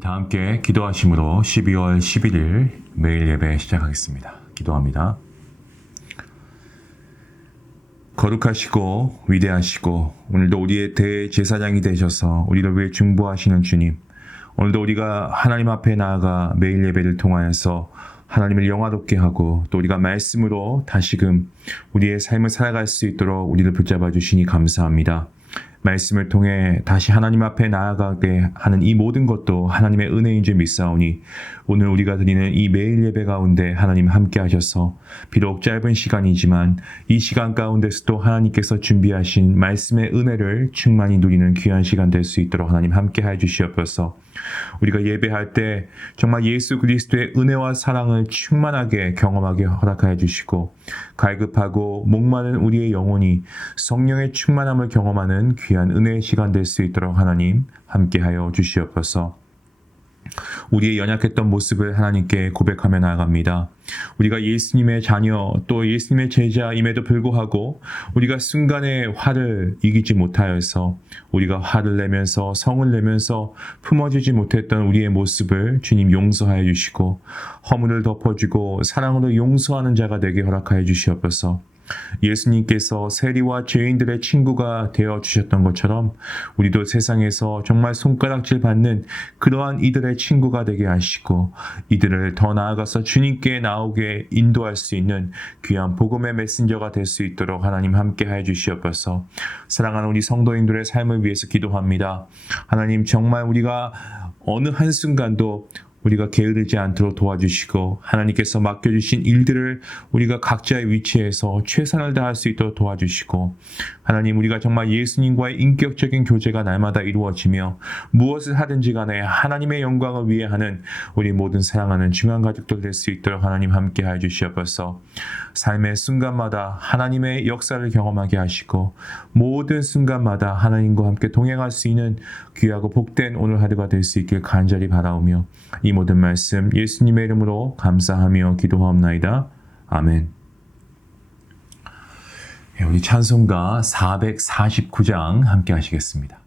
다 함께 기도하심으로 12월 11일 매일 예배 시작하겠습니다. 기도합니다. 거룩하시고 위대하시고 오늘도 우리의 대제사장이 되셔서 우리를 위해 중보하시는 주님, 오늘도 우리가 하나님 앞에 나아가 매일 예배를 통하여서 하나님을 영화롭게 하고 또 우리가 말씀으로 다시금 우리의 삶을 살아갈 수 있도록 우리를 붙잡아 주시니 감사합니다. 말씀을 통해 다시 하나님 앞에 나아가게 하는 이 모든 것도 하나님의 은혜인 줄 믿사오니 오늘 우리가 드리는 이 매일 예배 가운데 하나님 함께 하셔서 비록 짧은 시간이지만 이 시간 가운데서도 하나님께서 준비하신 말씀의 은혜를 충만히 누리는 귀한 시간 될 수 있도록 하나님 함께 해 주시옵소서. 우리가 예배할 때 정말 예수 그리스도의 은혜와 사랑을 충만하게 경험하게 허락하여 주시고 갈급하고 목마른 우리의 영혼이 성령의 충만함을 경험하는 귀한 은혜의 시간 될 수 있도록 하나님 함께하여 주시옵소서. 우리의 연약했던 모습을 하나님께 고백하며 나아갑니다. 우리가 예수님의 자녀 또 예수님의 제자임에도 불구하고 우리가 순간의 화를 이기지 못하여서 우리가 화를 내면서 성을 내면서 품어주지 못했던 우리의 모습을 주님 용서하여 주시고 허물을 덮어주고 사랑으로 용서하는 자가 되게 허락하여 주시옵소서. 예수님께서 세리와 죄인들의 친구가 되어 주셨던 것처럼 우리도 세상에서 정말 손가락질 받는 그러한 이들의 친구가 되게 하시고 이들을 더 나아가서 주님께 나오게 인도할 수 있는 귀한 복음의 메신저가 될 수 있도록 하나님 함께 하여 주시옵소서. 사랑하는 우리 성도인들의 삶을 위해서 기도합니다. 하나님 정말 우리가 어느 한순간도 우리가 게으르지 않도록 도와주시고 하나님께서 맡겨주신 일들을 우리가 각자의 위치에서 최선을 다할 수 있도록 도와주시고 하나님 우리가 정말 예수님과의 인격적인 교제가 날마다 이루어지며 무엇을 하든지 간에 하나님의 영광을 위해 하는 우리 모든 사랑하는 중요한 가족들 될 수 있도록 하나님 함께 하여 주시옵소서. 삶의 순간마다 하나님의 역사를 경험하게 하시고 모든 순간마다 하나님과 함께 동행할 수 있는 귀하고 복된 오늘 하루가 될 수 있길 간절히 바라오며 이 모든 말씀 예수님의 이름으로 감사하며 기도하옵나이다. 아멘. 우리 찬송가 449장 함께 하시겠습니다.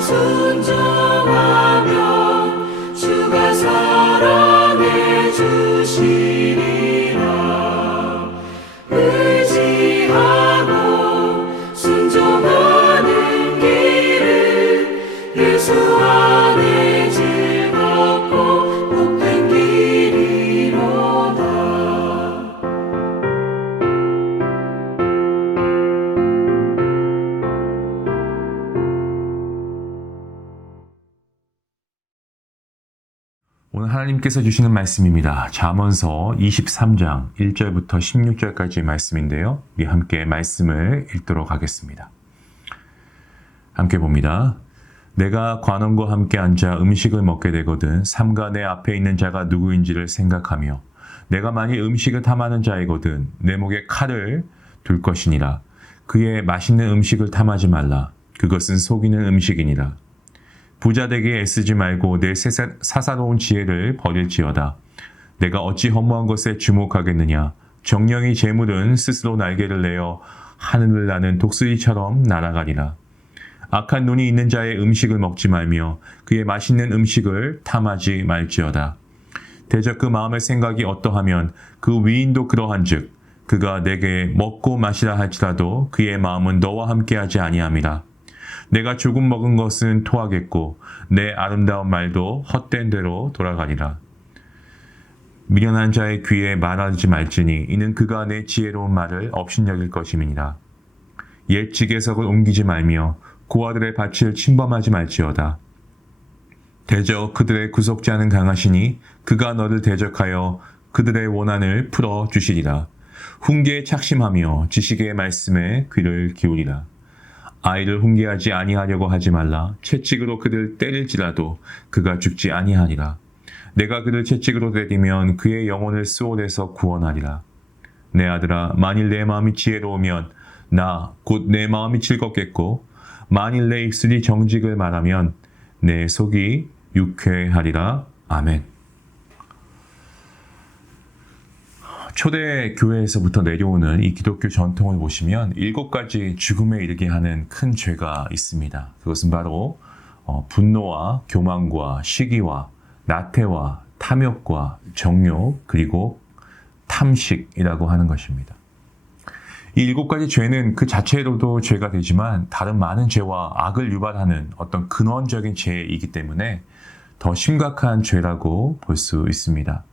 순종하면 주가 사랑해 주시리라. 의지하고 순종하는 길은 예수 안에 즐겁고 복된 길이로다. 오늘 하나님께서 주시는 말씀입니다. 잠언서 23장 1절부터 16절까지의 말씀인데요. 우리 함께 말씀을 읽도록 하겠습니다. 함께 봅니다. 내가 관원과 함께 앉아 음식을 먹게 되거든 삼가 내 앞에 있는 자가 누구인지를 생각하며 내가 만일 음식을 탐하는 자이거든 내 목에 칼을 둘 것이니라. 그의 맛있는 음식을 탐하지 말라. 그것은 속이는 음식이니라. 부자 되게 애쓰지 말고 내 사사로운 지혜를 버릴지어다. 내가 어찌 허무한 것에 주목하겠느냐. 정령이 재물은 스스로 날개를 내어 하늘을 나는 독수리처럼 날아가리라. 악한 눈이 있는 자의 음식을 먹지 말며 그의 맛있는 음식을 탐하지 말지어다. 대저 그 마음의 생각이 어떠하면 그 위인도 그러한즉 그가 내게 먹고 마시라 할지라도 그의 마음은 너와 함께하지 아니함이라. 내가 조금 먹은 것은 토하겠고 내 아름다운 말도 헛된 대로 돌아가리라. 미련한 자의 귀에 말하지 말지니 이는 그가 내 지혜로운 말을 업신여길 것임이니라. 옛 지게석을 옮기지 말며 고아들의 밭을 침범하지 말지어다. 대저 그들의 구속지 않은 강하시니 그가 너를 대적하여 그들의 원한을 풀어 주시리라. 훈계에 착심하며 지식의 말씀에 귀를 기울이라. 아이를 훈계하지 아니하려고 하지 말라. 채찍으로 그를 때릴지라도 그가 죽지 아니하리라. 내가 그를 채찍으로 때리면 그의 영혼을 수월에서 구원하리라. 내 아들아, 만일 내 마음이 지혜로우면 나 곧 내 마음이 즐겁겠고 만일 내 입술이 정직을 말하면 내 속이 유쾌하리라. 아멘. 초대 교회에서부터 내려오는 이 기독교 전통을 보시면 7가지 죽음에 이르게 하는 큰 죄가 있습니다. 그것은 바로 분노와 교만과 시기와 나태와 탐욕과 정욕 그리고 탐식이라고 하는 것입니다. 이 7가지 죄는 그 자체로도 죄가 되지만 다른 많은 죄와 악을 유발하는 어떤 근원적인 죄이기 때문에 더 심각한 죄라고 볼 수 있습니다.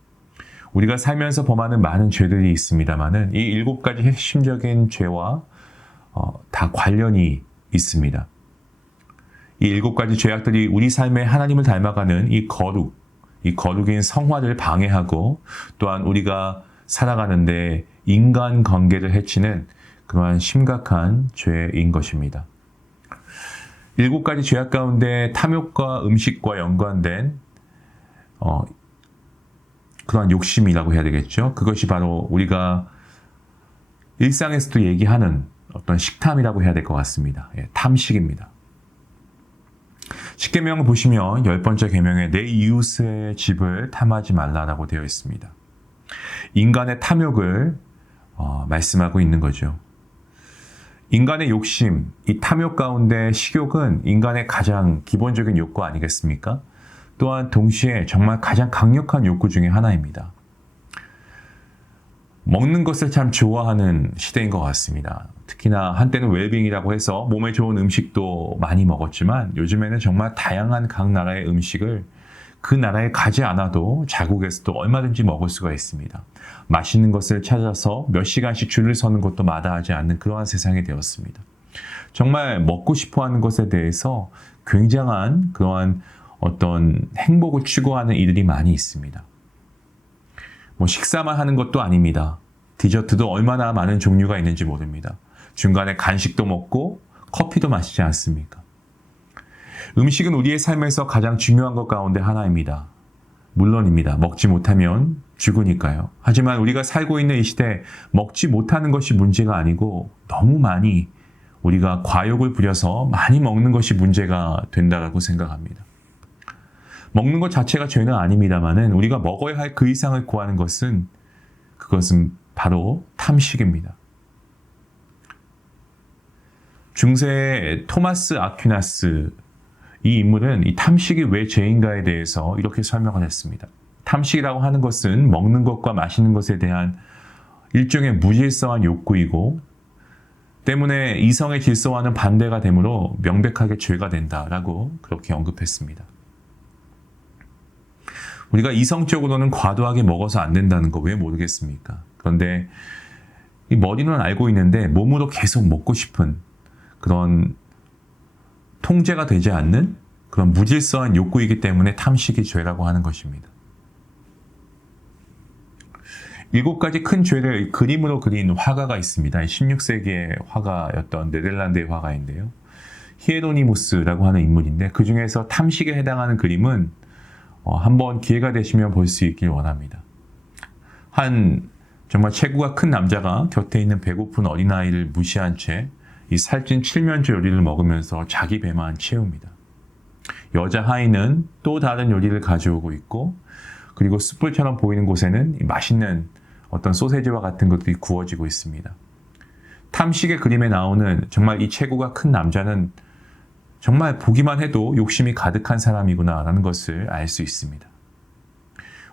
우리가 살면서 범하는 많은 죄들이 있습니다만은 이 7가지 핵심적인 죄와 다 관련이 있습니다. 이 7가지 죄악들이 우리 삶에 하나님을 닮아가는 이 거룩인 성화를 방해하고 또한 우리가 살아가는데 인간관계를 해치는 그러한 심각한 죄인 것입니다. 7가지 죄악 가운데 탐욕과 음식과 연관된 그러한 욕심이라고 해야 되겠죠. 그것이 바로 우리가 일상에서도 얘기하는 어떤 식탐이라고 해야 될 것 같습니다. 탐식입니다. 십계명을 보시면 10번째 계명에 내 이웃의 집을 탐하지 말라라고 되어 있습니다. 인간의 탐욕을 말씀하고 있는 거죠. 인간의 욕심, 이 탐욕 가운데 식욕은 인간의 가장 기본적인 욕구 아니겠습니까? 또한 동시에 정말 가장 강력한 욕구 중에 하나입니다. 먹는 것을 참 좋아하는 시대인 것 같습니다. 특히나 한때는 웰빙이라고 해서 몸에 좋은 음식도 많이 먹었지만 요즘에는 정말 다양한 각 나라의 음식을 그 나라에 가지 않아도 자국에서도 얼마든지 먹을 수가 있습니다. 맛있는 것을 찾아서 몇 시간씩 줄을 서는 것도 마다하지 않는 그러한 세상이 되었습니다. 정말 먹고 싶어 하는 것에 대해서 굉장한 그러한 어떤 행복을 추구하는 이들이 많이 있습니다. 식사만 하는 것도 아닙니다. 디저트도 얼마나 많은 종류가 있는지 모릅니다. 중간에 간식도 먹고 커피도 마시지 않습니까? 음식은 우리의 삶에서 가장 중요한 것 가운데 하나입니다. 물론입니다. 먹지 못하면 죽으니까요. 하지만 우리가 살고 있는 이 시대에 먹지 못하는 것이 문제가 아니고 너무 많이 우리가 과욕을 부려서 많이 먹는 것이 문제가 된다고 생각합니다. 먹는 것 자체가 죄는 아닙니다만은 우리가 먹어야 할 그 이상을 구하는 그것은 바로 탐식입니다. 중세 토마스 아퀴나스 이 인물은 이 탐식이 왜 죄인가에 대해서 이렇게 설명을 했습니다. 탐식이라고 하는 것은 먹는 것과 마시는 것에 대한 일종의 무질서한 욕구이고 때문에 이성의 질서와는 반대가 되므로 명백하게 죄가 된다라고 그렇게 언급했습니다. 우리가 이성적으로는 과도하게 먹어서 안 된다는 거 왜 모르겠습니까? 그런데 이 머리는 알고 있는데 몸으로 계속 먹고 싶은 그런 통제가 되지 않는 그런 무질서한 욕구이기 때문에 탐식이 죄라고 하는 것입니다. 7가지 큰 죄를 그림으로 그린 화가가 있습니다. 16세기의 화가였던 네덜란드의 화가인데요. 히에로니무스라고 하는 인물인데 그 중에서 탐식에 해당하는 그림은 한번 기회가 되시면 볼 수 있길 원합니다. 한 정말 체구가 큰 남자가 곁에 있는 배고픈 어린아이를 무시한 채 이 살찐 칠면조 요리를 먹으면서 자기 배만 채웁니다. 여자 하인은 또 다른 요리를 가져오고 있고 그리고 숯불처럼 보이는 곳에는 맛있는 어떤 소세지와 같은 것들이 구워지고 있습니다. 탐식의 그림에 나오는 정말 이 체구가 큰 남자는 정말 보기만 해도 욕심이 가득한 사람이구나라는 것을 알 수 있습니다.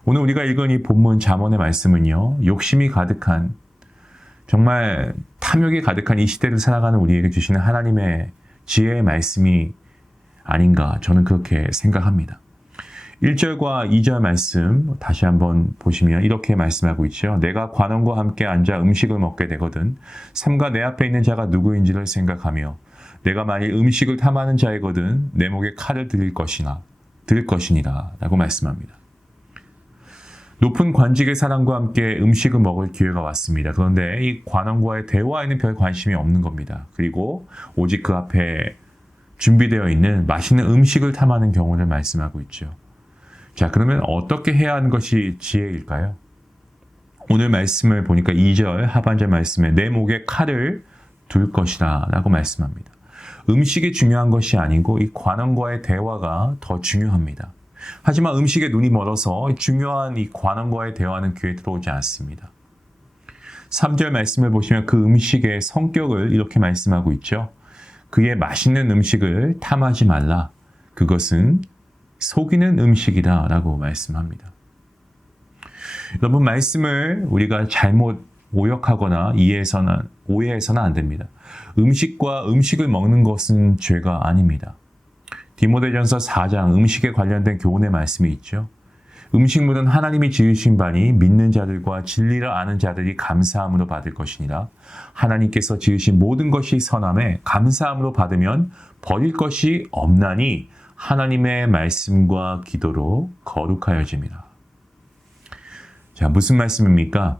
오늘 우리가 읽은 이 본문 잠언의 말씀은요, 욕심이 가득한 정말 탐욕이 가득한 이 시대를 살아가는 우리에게 주시는 하나님의 지혜의 말씀이 아닌가 저는 그렇게 생각합니다. 1절과 2절 말씀 다시 한번 보시면 이렇게 말씀하고 있죠. 내가 관원과 함께 앉아 음식을 먹게 되거든 삼가 내 앞에 있는 자가 누구인지를 생각하며 내가 만일 음식을 탐하는 자이거든 내 목에 칼을 들일 것이니라 라고 말씀합니다. 높은 관직의 사람과 함께 음식을 먹을 기회가 왔습니다. 그런데 이 관원과의 대화에는 별 관심이 없는 겁니다. 그리고 오직 그 앞에 준비되어 있는 맛있는 음식을 탐하는 경우를 말씀하고 있죠. 자, 그러면 어떻게 해야 하는 것이 지혜일까요? 오늘 말씀을 보니까 2절 하반절 말씀에 내 목에 칼을 둘 것이다 라고 말씀합니다. 음식이 중요한 것이 아니고 이 관원과의 대화가 더 중요합니다. 하지만 음식에 눈이 멀어서 중요한 이 관원과의 대화는 귀에 들어오지 않습니다. 3절 말씀을 보시면 그 음식의 성격을 이렇게 말씀하고 있죠. 그의 맛있는 음식을 탐하지 말라. 그것은 속이는 음식이다 라고 말씀합니다. 여러분 말씀을 우리가 잘못 오역하거나 오해해서는 안 됩니다. 음식과 음식을 먹는 것은 죄가 아닙니다. 디모데전서 4장 음식에 관련된 교훈의 말씀이 있죠. 음식물은 하나님이 지으신 바니 믿는 자들과 진리를 아는 자들이 감사함으로 받을 것이니라. 하나님께서 지으신 모든 것이 선함에 감사함으로 받으면 버릴 것이 없나니 하나님의 말씀과 기도로 거룩하여짐이라. 자, 무슨 말씀입니까?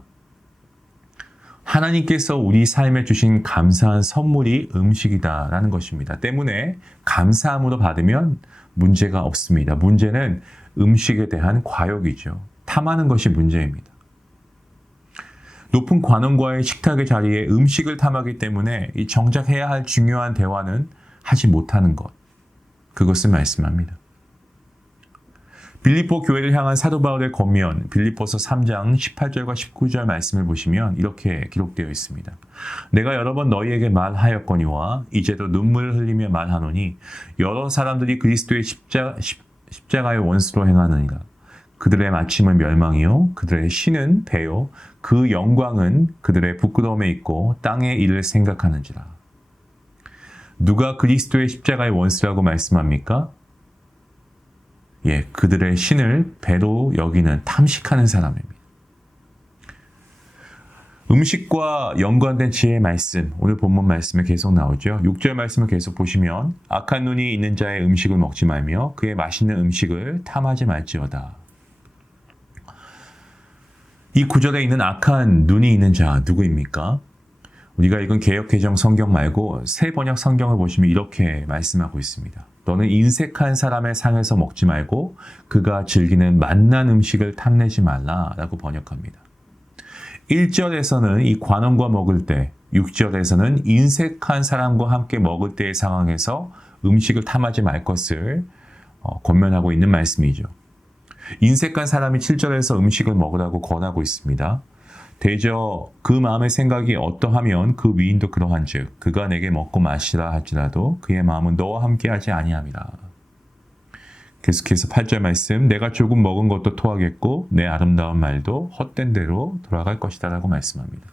하나님께서 우리 삶에 주신 감사한 선물이 음식이다라는 것입니다. 때문에 감사함으로 받으면 문제가 없습니다. 문제는 음식에 대한 과욕이죠. 탐하는 것이 문제입니다. 높은 관원과의 식탁의 자리에 음식을 탐하기 때문에 이 정작 해야 할 중요한 대화는 하지 못하는 것. 그것을 말씀합니다. 빌립보 교회를 향한 사도 바울의 권면 빌립보서 3장 18절과 19절 말씀을 보시면 이렇게 기록되어 있습니다. 내가 여러 번 너희에게 말하였거니와 이제도 눈물을 흘리며 말하노니 여러 사람들이 그리스도의 십자가의 원수로 행하느니라. 그들의 마침은 멸망이요 그들의 신은 배요 그 영광은 그들의 부끄러움에 있고 땅의 일을 생각하는지라. 누가 그리스도의 십자가의 원수라고 말씀합니까? 예, 그들의 신을 배로 여기는 탐식하는 사람입니다. 음식과 연관된 지혜의 말씀, 오늘 본문 말씀에 계속 나오죠. 6절 말씀을 계속 보시면 악한 눈이 있는 자의 음식을 먹지 말며 그의 맛있는 음식을 탐하지 말지어다. 이 구절에 있는 악한 눈이 있는 자 누구입니까? 우리가 읽은 개역개정 성경 말고 새 번역 성경을 보시면 이렇게 말씀하고 있습니다. 너는 인색한 사람의 상에서 먹지 말고 그가 즐기는 맛난 음식을 탐내지 말라라고 번역합니다. 1절에서는 이 관원과 먹을 때, 6절에서는 인색한 사람과 함께 먹을 때의 상황에서 음식을 탐하지 말 것을 권면하고 있는 말씀이죠. 인색한 사람이 7절에서 음식을 먹으라고 권하고 있습니다. 대저 그 마음의 생각이 어떠하면 그 위인도 그러한즉 그가 내게 먹고 마시라 할지라도 그의 마음은 너와 함께하지 아니함이라. 계속해서 8절 말씀, 내가 조금 먹은 것도 토하겠고 내 아름다운 말도 헛된 대로 돌아갈 것이다 라고 말씀합니다.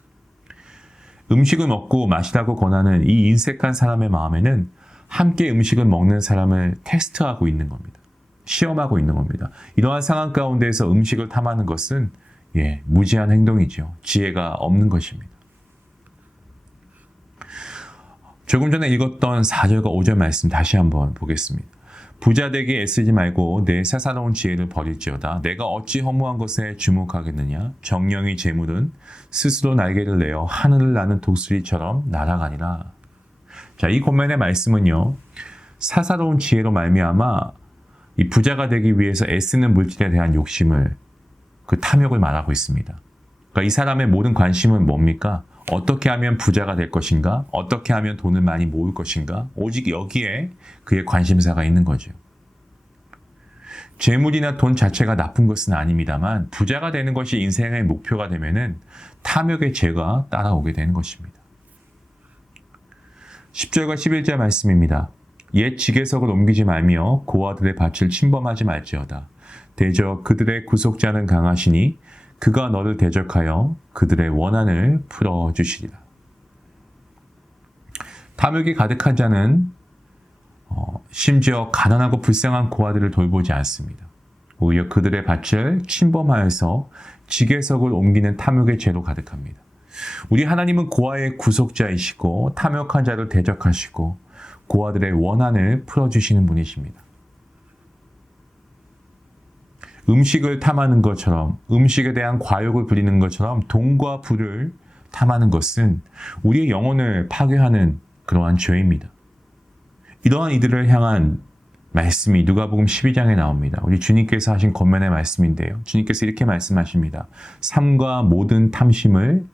음식을 먹고 마시라고 권하는 이 인색한 사람의 마음에는 함께 음식을 먹는 사람을 테스트하고 있는 겁니다. 시험하고 있는 겁니다. 이러한 상황 가운데에서 음식을 탐하는 것은 무지한 행동이죠. 지혜가 없는 것입니다. 조금 전에 읽었던 4절과 5절 말씀 다시 한번 보겠습니다. 부자 되기 애쓰지 말고 내 사사로운 지혜를 버릴지어다. 내가 어찌 허무한 것에 주목하겠느냐. 정령의 재물은 스스로 날개를 내어 하늘을 나는 독수리처럼 날아가니라. 자, 이 본문의 말씀은요, 사사로운 지혜로 말미암아 이 부자가 되기 위해서 애쓰는 물질에 대한 욕심을, 그 탐욕을 말하고 있습니다. 그러니까 이 사람의 모든 관심은 뭡니까? 어떻게 하면 부자가 될 것인가? 어떻게 하면 돈을 많이 모을 것인가? 오직 여기에 그의 관심사가 있는 거죠. 재물이나 돈 자체가 나쁜 것은 아닙니다만 부자가 되는 것이 인생의 목표가 되면은 탐욕의 죄가 따라오게 되는 것입니다. 10절과 11절 말씀입니다. 옛 지계석을 옮기지 말며 고아들의 밭을 침범하지 말지어다. 대저 그들의 구속자는 강하시니 그가 너를 대적하여 그들의 원한을 풀어주시리라. 탐욕이 가득한 자는 심지어 가난하고 불쌍한 고아들을 돌보지 않습니다. 오히려 그들의 밭을 침범하여서 지계석을 옮기는 탐욕의 죄로 가득합니다. 우리 하나님은 고아의 구속자이시고 탐욕한 자를 대적하시고 고아들의 원한을 풀어주시는 분이십니다. 음식을 탐하는 것처럼, 음식에 대한 과욕을 부리는 것처럼 돈과 부를 탐하는 것은 우리의 영혼을 파괴하는 그러한 죄입니다. 이러한 이들을 향한 말씀이 누가복음 12장에 나옵니다. 우리 주님께서 하신 권면의 말씀인데요. 주님께서 이렇게 말씀하십니다. 삶과 모든 탐심을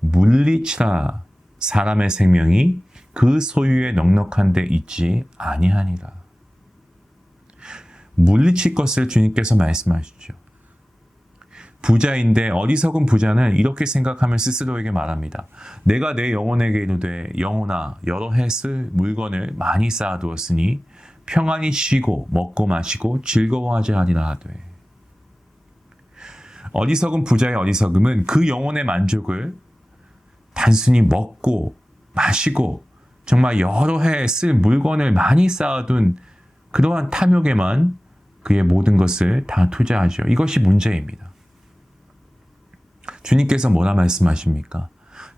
물리치라. 사람의 생명이 그 소유에 넉넉한 데 있지 아니하니라. 물리칠 것을 주님께서 말씀하시죠. 부자인데 어리석은 부자는 이렇게 생각하며 스스로에게 말합니다. 내가 내 영혼에게 이르되 영혼아 여러 해 쓸 물건을 많이 쌓아두었으니 평안히 쉬고 먹고 마시고 즐거워하지 아니라 하되. 어리석은 부자의 어리석음은 그 영혼의 만족을 단순히 먹고 마시고 정말 여러 해 쓸 물건을 많이 쌓아둔 그러한 탐욕에만 그의 모든 것을 다 투자하죠. 이것이 문제입니다. 주님께서 뭐라 말씀하십니까?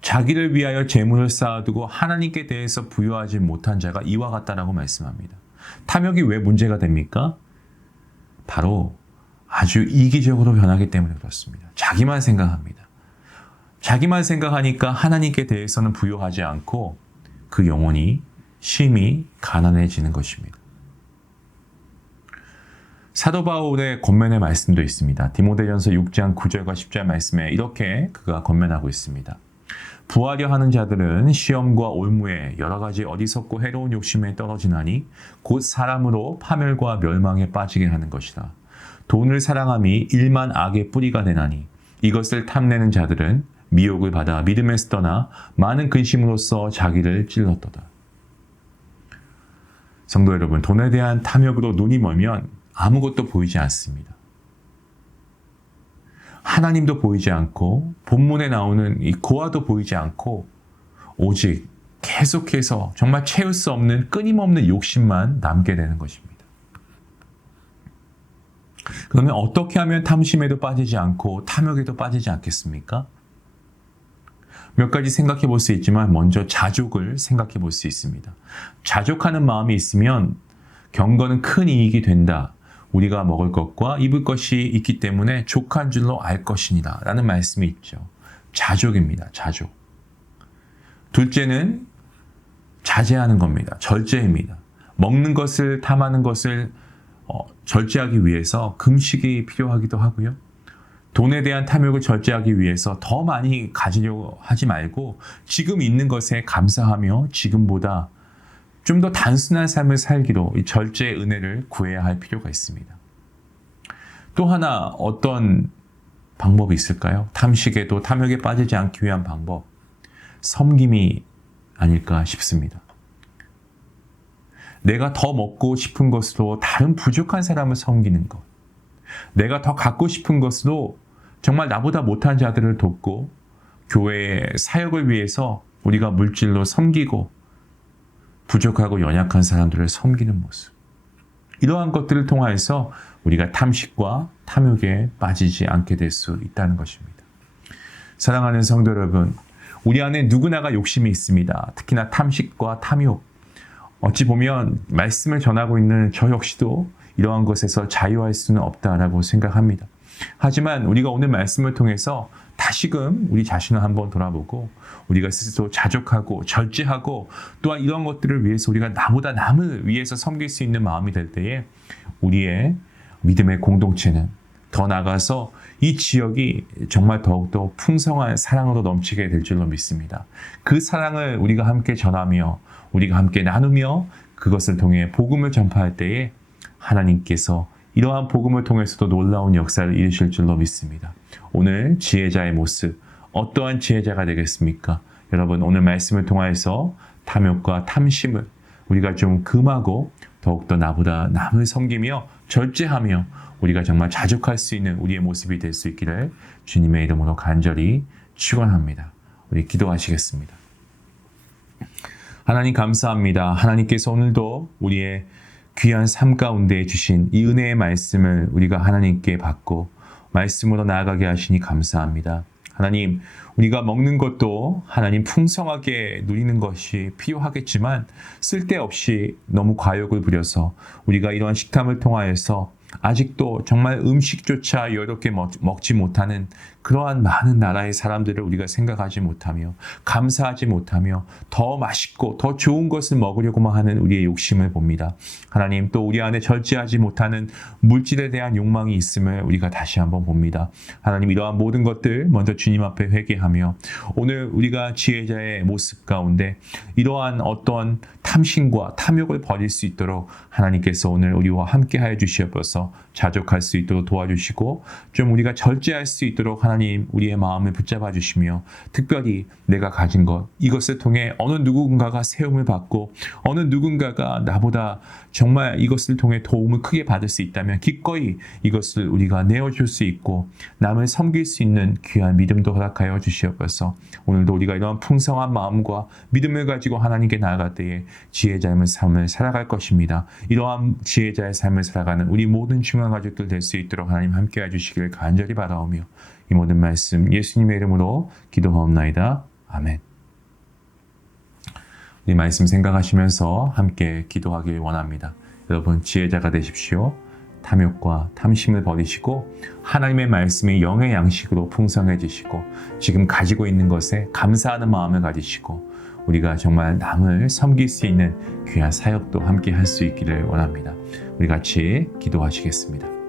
자기를 위하여 재물을 쌓아두고 하나님께 대해서 부여하지 못한 자가 이와 같다라고 말씀합니다. 탐욕이 왜 문제가 됩니까? 바로 아주 이기적으로 변하기 때문에 그렇습니다. 자기만 생각합니다. 자기만 생각하니까 하나님께 대해서는 부여하지 않고 그 영혼이 심히 가난해지는 것입니다. 사도 바울의 권면의 말씀도 있습니다. 디모데전서 6장 9절과 10절 말씀에 이렇게 그가 권면하고 있습니다. 부하려 하는 자들은 시험과 올무에 여러 가지 어리석고 해로운 욕심에 떨어지나니 곧 사람으로 파멸과 멸망에 빠지게 하는 것이다. 돈을 사랑함이 일만 악의 뿌리가 되나니 이것을 탐내는 자들은 미혹을 받아 믿음에서 떠나 많은 근심으로써 자기를 찔렀도다. 성도 여러분, 돈에 대한 탐욕으로 눈이 멀면 아무것도 보이지 않습니다. 하나님도 보이지 않고 본문에 나오는 이 고아도 보이지 않고 오직 계속해서 정말 채울 수 없는 끊임없는 욕심만 남게 되는 것입니다. 그러면 어떻게 하면 탐심에도 빠지지 않고 탐욕에도 빠지지 않겠습니까? 몇 가지 생각해 볼 수 있지만 먼저 자족을 생각해 볼 수 있습니다. 자족하는 마음이 있으면 경건은 큰 이익이 된다. 우리가 먹을 것과 입을 것이 있기 때문에 족한 줄로 알 것이니라 라는 말씀이 있죠. 자족입니다. 자족. 둘째는 자제하는 겁니다. 절제입니다. 먹는 것을 탐하는 것을 절제하기 위해서 금식이 필요하기도 하고요. 돈에 대한 탐욕을 절제하기 위해서 더 많이 가지려고 하지 말고 지금 있는 것에 감사하며 지금보다 좀 더 단순한 삶을 살기로 이 절제의 은혜를 구해야 할 필요가 있습니다. 또 하나 어떤 방법이 있을까요? 탐식에도 탐욕에 빠지지 않기 위한 방법. 섬김이 아닐까 싶습니다. 내가 더 먹고 싶은 것으로 다른 부족한 사람을 섬기는 것. 내가 더 갖고 싶은 것으로 정말 나보다 못한 자들을 돕고 교회의 사역을 위해서 우리가 물질로 섬기고 부족하고 연약한 사람들을 섬기는 모습. 이러한 것들을 통하여서 우리가 탐식과 탐욕에 빠지지 않게 될 수 있다는 것입니다. 사랑하는 성도 여러분, 우리 안에 누구나가 욕심이 있습니다. 특히나 탐식과 탐욕. 어찌 보면 말씀을 전하고 있는 저 역시도 이러한 것에서 자유할 수는 없다라고 생각합니다. 하지만 우리가 오늘 말씀을 통해서 다시금 우리 자신을 한번 돌아보고 우리가 스스로 자족하고 절제하고 또한 이런 것들을 위해서 우리가 나보다 남을 위해서 섬길 수 있는 마음이 될 때에 우리의 믿음의 공동체는 더 나아가서 이 지역이 정말 더욱더 풍성한 사랑으로 넘치게 될 줄로 믿습니다. 그 사랑을 우리가 함께 전하며 우리가 함께 나누며 그것을 통해 복음을 전파할 때에 하나님께서 이러한 복음을 통해서도 놀라운 역사를 이루실 줄로 믿습니다. 오늘 지혜자의 모습, 어떠한 지혜자가 되겠습니까? 여러분, 오늘 말씀을 통하여서 탐욕과 탐심을 우리가 좀 금하고 더욱더 나보다 남을 섬기며 절제하며 우리가 정말 자족할 수 있는 우리의 모습이 될 수 있기를 주님의 이름으로 간절히 축원합니다. 우리 기도하시겠습니다. 하나님 감사합니다. 하나님께서 오늘도 우리의 귀한 삶 가운데 주신 이 은혜의 말씀을 우리가 하나님께 받고 말씀으로 나아가게 하시니 감사합니다. 하나님, 우리가 먹는 것도 하나님 풍성하게 누리는 것이 필요하겠지만 쓸데없이 너무 과욕을 부려서 우리가 이러한 식탐을 통하여서 아직도 정말 음식조차 여유롭게 먹지 못하는 그러한 많은 나라의 사람들을 우리가 생각하지 못하며 감사하지 못하며 더 맛있고 더 좋은 것을 먹으려고만 하는 우리의 욕심을 봅니다. 하나님, 또 우리 안에 절제하지 못하는 물질에 대한 욕망이 있음을 우리가 다시 한번 봅니다. 하나님, 이러한 모든 것들 먼저 주님 앞에 회개하며 오늘 우리가 지혜자의 모습 가운데 이러한 어떤 탐심과 탐욕을 버릴 수 있도록 하나님께서 오늘 우리와 함께 하여 주시옵소서. 자족할 수 있도록 도와주시고 좀 우리가 절제할 수 있도록 하나님 우리의 마음을 붙잡아 주시며 특별히 내가 가진 것 이것을 통해 어느 누군가가 세움을 받고 어느 누군가가 나보다 정말 이것을 통해 도움을 크게 받을 수 있다면 기꺼이 이것을 우리가 내어줄 수 있고 남을 섬길 수 있는 귀한 믿음도 허락하여 주시옵소서. 오늘도 우리가 이러한 풍성한 마음과 믿음을 가지고 하나님께 나아갈 때에 지혜자의 삶을 살아갈 것입니다. 이러한 지혜자의 삶을 살아가는 우리 모든 중요한 가족들 될 수 있도록 하나님 함께 해주시길 간절히 바라오며 이 모든 말씀 예수님의 이름으로 기도하옵나이다. 아멘. 이 말씀 생각하시면서 함께 기도하길 원합니다. 여러분 지혜자가 되십시오. 탐욕과 탐심을 버리시고 하나님의 말씀이 영의 양식으로 풍성해지시고 지금 가지고 있는 것에 감사하는 마음을 가지시고 우리가 정말 남을 섬길 수 있는 귀한 사역도 함께 할 수 있기를 원합니다. 우리 같이 기도하시겠습니다.